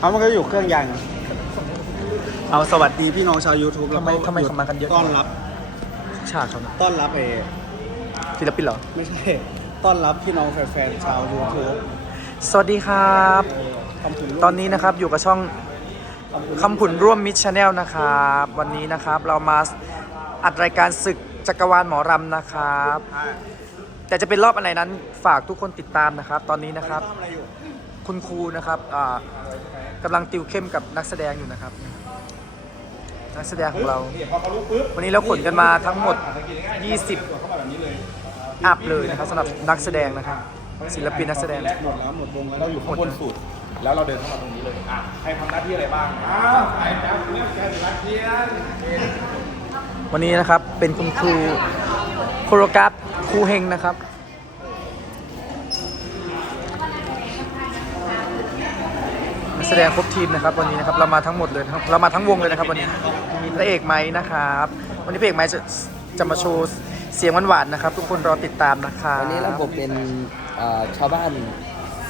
เอามันก็อยู่เครื่องยางเอาสวัสดีพี่น้องชาว YouTube ทำไมทำไมเขามากันเยอะ ต้อนรับ ฉากเขานะต้อนรับเอศิลปินเหรอ ไม่ใช่ ต้อนรับพี่น้องแฟนๆชาว YouTube สวัสดีครับ คำถึงตอนนี้นะครับอยู่กับช่องคำผุนร่วมมิชชาแนลนะครับ วันนี้นะครับเรามาอัดรายการศึกจักรวาลหมอรำนะครับ แต่จะเป็นรอบอะไรนั้นฝากทุกคนติดตามนะครับ ตอนนี้นะครับ ทำอะไรอยู่ คุณครูนะครับอ่ากำลังติวเข้มกับนักแสดงอยู่นะครับ นักแสดงของเรา วันนี้เราขนกันมาทั้งหมด 20 อัพเลยนะครับสำหรับนักแสดงนะครับ ศิลปินนักแสดงหมดแล้วหมดวงแล้วเราอยู่ข้างบนสุดแล้วเราเดินเข้ามาตรงนี้เลยอะใครทำหน้าที่อะไรบ้างอ้าวใครจับเนี่ยแกสิรักเทียนวันนี้นะครับเป็นคุณครูโคโรกราฟครูเฮงนะครับ นัก แสดงครบทีมนะครับวันนี้นะครับเรามาทั้งหมดเลยนะครับเรามาทั้งวงเลยนะครับวันนี้มีพระเอกไม้นะครับ วันนี้พระเอกไม้จะจะมาโชว์เสียงหวานๆนะครับ ทุกคนรอติดตามนะครับวันนี้ระบบเป็นเอ่อชาวบ้าน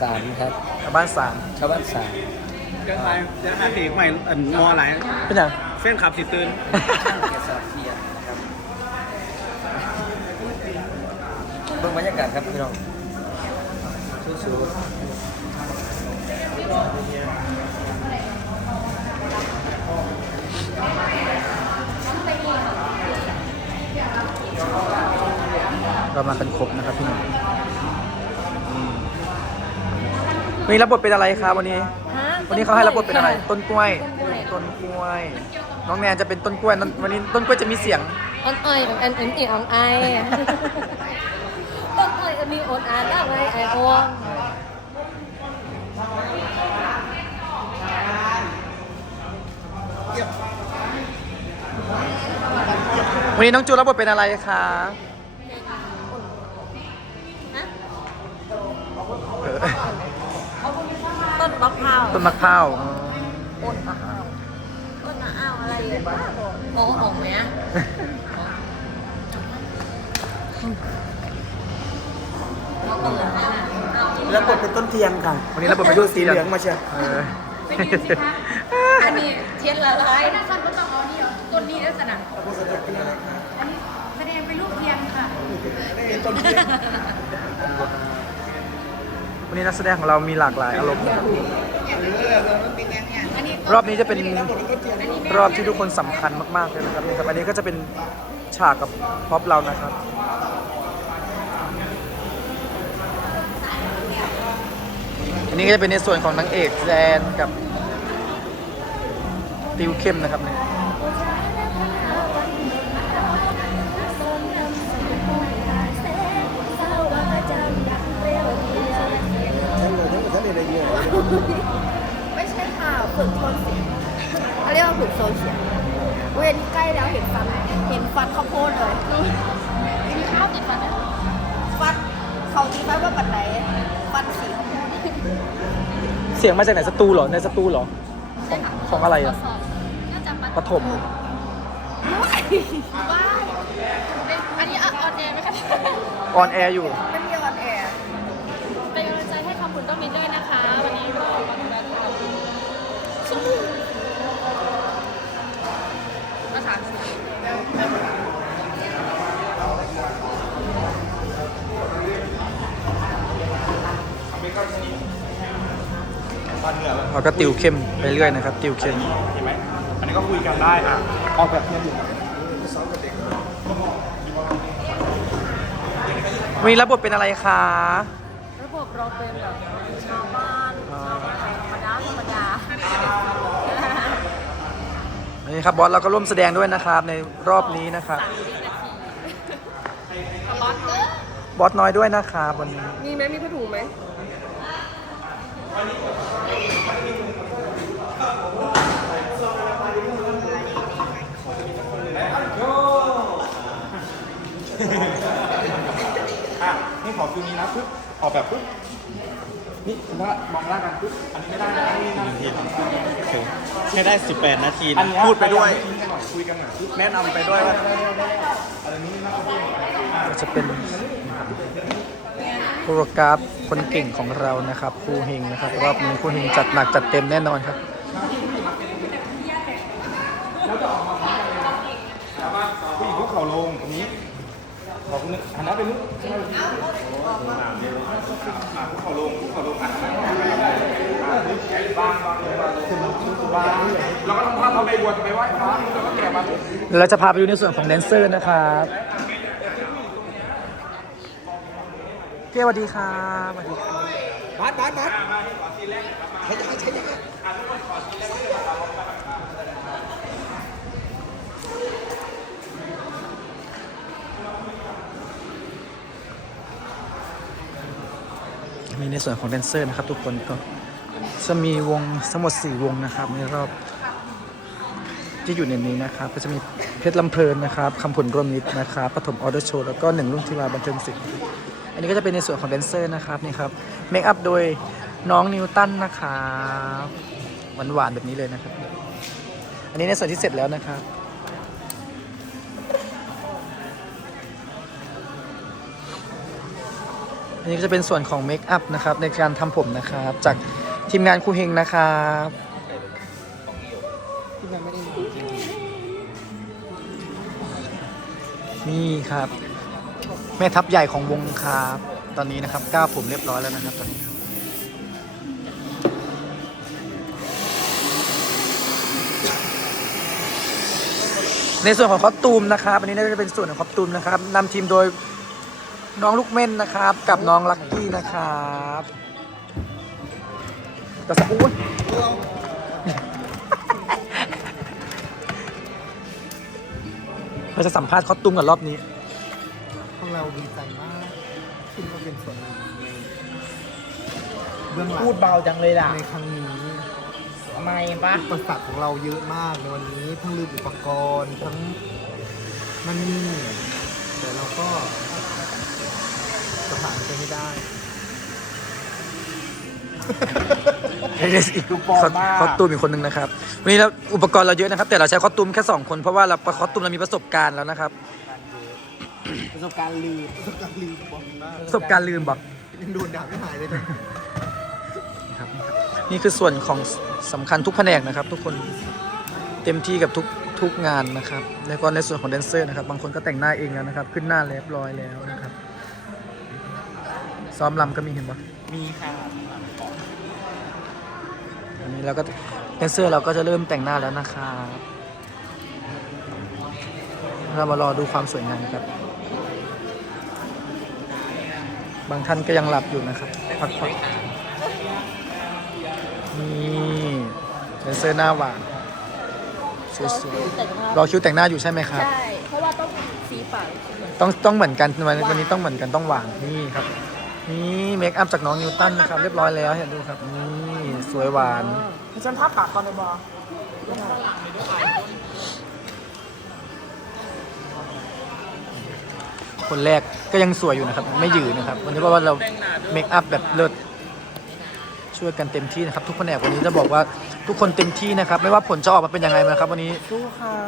สามครับ ชาวบ้านสามชาวบ้านสามจะทายจะทายเพลงใหม่เอันมออะไรเป็นอย่าง เส้นขับสิตื่นช่างเกษตรเทียนนะครับเบิ่งบรรยากาศครับพี่น้องสู้ เรามากันครบนะครับพี่น้องวันนี้รับบทเป็นอะไรครับวันนี้ วันนี้เขาให้รับบทเป็นอะไร ต้นกล้วย ต้นกล้วย น้องแนนจะเป็นต้นกล้วยนั้นวันนี้ต้นกล้วยจะมีเสียงออนไอกับอันอันอีอองไอต้องไออันนี้ออนอาได้ไหมไอโอ วันนี้น้องจูนรับบทเป็นอะไรคะต้นมะพร้าวต้นมะพร้าวอ๋อต้นมะพร้าวต้นมะอ้าวอะไรอะบ้าบอโอ้โหแม่แล้วบทเป็นต้นเทียนค่ะ วันนี้รับบทเป็นดูสีเหลืองมาเชียวเอออันนี้เทียนละลายถ้าฉันก็ต้องเอา นี่ต้นนี้ลักษณะอันนี้แสดงเป็นรูปเทียนค่ะวันนี้นักแสดงของเรามีหลากหลายอารมณ์รอันนี้รอบนี้จะเป็นรอบที่ทุกคนสำคัญมากๆเลยนะครับนี่ครับอันนี้ก็จะเป็นฉากกับพ็อพเรานะครับ อันนี้ก็จะเป็นในส่วนของนางเอกแซนกับติวเข้มนะครับเนี่ย ไม่ใช่ค่ะฝึกโทนสีเขาเรียกว่าฝึกโซเชียลเว้นใกล้แล้วเห็นฟันเห็นฟันข้าวโพดเลยข้าวติดฟันฟันเขาตีฟันว่าปัดไหนฟันสีข้าวโพดเสียงมาจากไหนสตูเหรอในสตูเหรอของของอะไรอะปฐมอันนี้ออนแอร์ไหมคะ ออนแอร์อยู่ไม่มีออนแอร์ เป็นกำลังใจให้คำคุณต้องมีด้วยนะคะ วันนี้ก็วันแรก สู้ภาษาเราก็ติวเข้มไปเรื่อยนะครับ ติวเข้มเห็นไหมอันนี้ก็คุยกันได้อะออกแบบเทียนอยู่วันนี้รับบทเป็นอะไรคะ ระบบเราเป็นแบบชาวบ้านชาวบ้านธรรมดาธรรมดา นี่ ครับ บอสเราก็ร่วมแสดงด้วยนะครับ ในรอบนี้นะครับ บอสเกอร์บอสน้อยด้วยนะครับวันนี้ มีไหมมีผ้าถุงไหมอะนี่ขอฟิวนี้นะปึ๊บออกแบบปึ๊บ นี่คุณว่ามองหน้ากันปึ๊บอันนี้ไม่ได้นะนี่นะแค่ได้ 18 นาทีอันะนเนี้ยพูดไปด้วย คุยกันหน่อยปึ๊บแนะนำไปด้วยว่าก็จะเป็นโปรกราฟคนเก่งของเรานะครับครูเฮงนะครับรอบนี้ครูเฮงจัดหนักจัดเต็มแน่นอนครับผู้หญิงคุกเข่าลงตรงนี้ ขอบคุณนะหันหน้าไปลูกอะคุกเข่าลงคุกเข่าลงอะบางบางบางบางแล้วก็ทำท่าทำใบวทำใบไหว้พระแล้วก็แก่มาเราจะพาไปดูในส่วนของแดนเซอร์นะครับพี่สวัสดีครับสวัสดีครับบัสบัสบัสมีในส่วนของแดนเซอร์นะครับ ทุกคนก็จะมีวงทั้งหมด 4 วงนะครับ ในรอบที่อยู่ในนี้นะครับ ก็จะมีเพชรลำเพลินนะครับคำผลร่วมมิตรนะครับปฐมออเดอร์โชว์แล้วก็หนึ่งรุ่งที่มาบันเทิงศิลป์อันนี้ก็จะเป็นในส่วนของแดนเซอร์นะครับนี่ครับเมคอัพโดยน้องนิวตันนะครับหวานๆแบบนี้เลยนะครับ อันนี้ในส่วนที่เสร็จแล้วนะครับ อันนี้ก็จะเป็นส่วนของเมคอัพนะครับในการทำผมนะครับ จากทีมงานครูเฮงนะครับนี่ครับ แม่ทัพใหญ่ของวงครับ ตอนนี้นะครับก้าวผมเรียบร้อยแล้วนะครับตอนนี้ครับในส่วนของคอสตูมนะครับ อันนี้น่าจะเป็นส่วนของคอสตูมนะครับนำทีมโดย น้องลูกเม่นนะครับ กับน้องลักกี้นะครับแต่สปูนเราจะสัมภาษณ์คอสตูมกันรอบนี้ พวกเราดีใจมากที่มาเป็นส่วนหนึ่งในเบื้องหลังพูดเบาจังเลยล่ะในครั้งนี้ทำไมปะอุปสรรคของเราเยอะมากในวันนี้ทั้งลืมอุปกรณ์ทั้งมันนี่แต่เราก็ จะผ่านไปไม่ได้เอสอีกคอคอสตูมอีกคนหนึ่งนะครับ วันนี้เราอุปกรณ์เราเยอะนะครับ แต่เราใช้คอสตูมแค่สองคนเพราะว่าเราคอสตูมเรามีประสบการณ์แล้วนะครับ ประสบการณ์ลืมประสบการณ์ลืมบอกมากประสบการณ์ลืมบอกยังโดนด่าไม่หายเลยนะครับ นี่คือส่วนของสำคัญทุกแผนกนะครับ ทุกคนเต็มที่กับทุกทุกงานนะครับ แล้วก็ในส่วนของแดนเซอร์นะครับ บางคนก็แต่งหน้าเองแล้วนะครับ ขึ้นหน้าเรียบร้อยแล้วนะครับ ซ้อมลำก็มีเห็นปะมีค่ะอันนี้เราก็แดนเซอร์เราก็จะเริ่มแต่งหน้าแล้วนะครับเรามารอดูความสวยงามนะครับ บางท่านก็ยังหลับอยู่นะครับ พักผ่อนนี่แดนเซอร์หน้าหวานสวยๆรอคิวแต่งหน้าอยู่ใช่ไหมครับ ใช่ เพราะว่าต้องสีปากต้องต้องเหมือนกันวันวันนี้ต้องเหมือนกันต้องหวานนี่ครับ นี่เมคอัพจากน้องนิวตันนะครับเรียบร้อยแล้วเห็นดูครับนี่สวยหวานฉันภาพปากตอนในบอคนแรกก็ยังสวยอยู่นะครับ ไม่หยือนะครับ วันนี้เพราะว่าเราเมคอัพแบบเลิศช่วยกันเต็มที่นะครับ ทุกแผนกวันนี้จะบอกว่าทุกคนเต็มที่นะครับ ไม่ว่าผลจะออกมาเป็นยังไงนะครับ วันนี้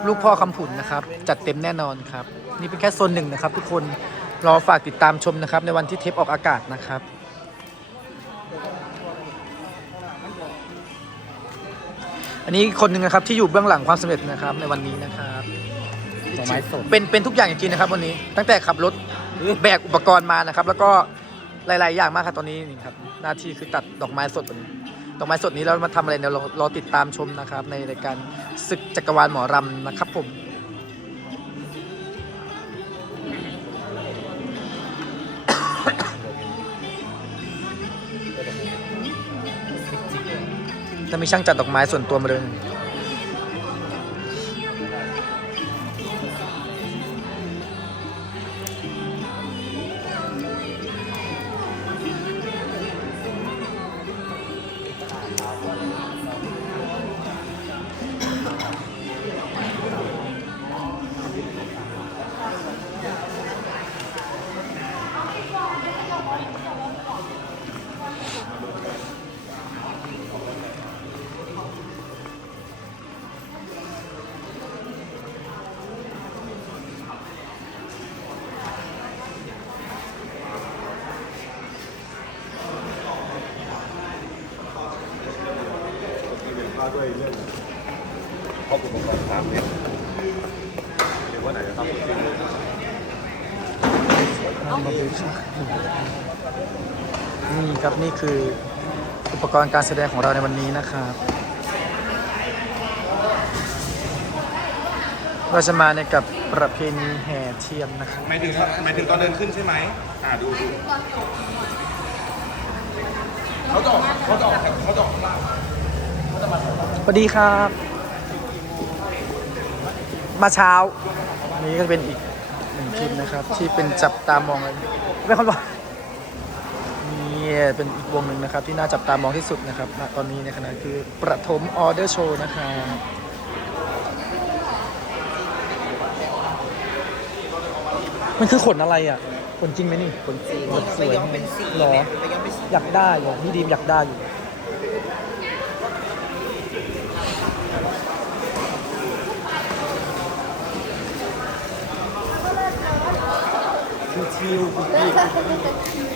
ลูกพ่อคำผุนนะครับ จัดเต็มแน่นอนครับ นี่เป็นแค่โซนหนึ่งนะครับ ทุกคน รอฝากติดตามชมนะครับ ในวันที่เทปออกอากาศนะครับ อันนี้คนหนึ่งนะครับที่อยู่เบื้องหลังความสำเร็จนะครับ ในวันนี้นะครับดอกไม้สด เป็นเป็นทุกอย่างจริงๆนะครับวันนี้ ตั้งแต่ขับรถแบกอุปกรณ์มานะครับ แล้วก็หลาย ๆ อย่างมากครับตอนนี้นี่ครับหน้าที่คือตัดดอกไม้สดวันนี้ดอกไม้สดนี้เรามาทำอะไรเนี่ยเรารอติดตามชมนะครับ ในรายการศึกจักรวาลหมอรำนะครับผม จะมีช่างจัดดอกไม้ส่วนตัวมาเลย ด้วยเรื่องข้อมูลอุปกรณ์ตามเนี่ยหรือว่าไหนจะทำจริงนี่ครับนี่คืออุปกรณ์การแสดงของเราในวันนี้นะครับ เราจะมาในกับประเพณีแห่เทียนนะครับหมายถึงหมายถึงตอนเดินขึ้นใช่ไหมอ่าดูดูเขาจะออกเขาจะออกเขาจะออกข้างล่าง สวัสดีครับ มาเช้านี่ก็เป็นอีกหนึ่งคลิปนะครับ ที่เป็นจับตามองเลยเป็นคนบอกนี่เป็นอีกวงหนึ่งนะครับ ที่น่าจับตามองที่สุดนะครับณตอนนี้ในขณะคือประถมออเดอร์โชว์นะครับมันคือขนอะไรอะ ขนจริงไหมนี่ขนจริงขนสวยหรออยากได้เหรอพี่ดีมอยากได้อยู่ 呵呵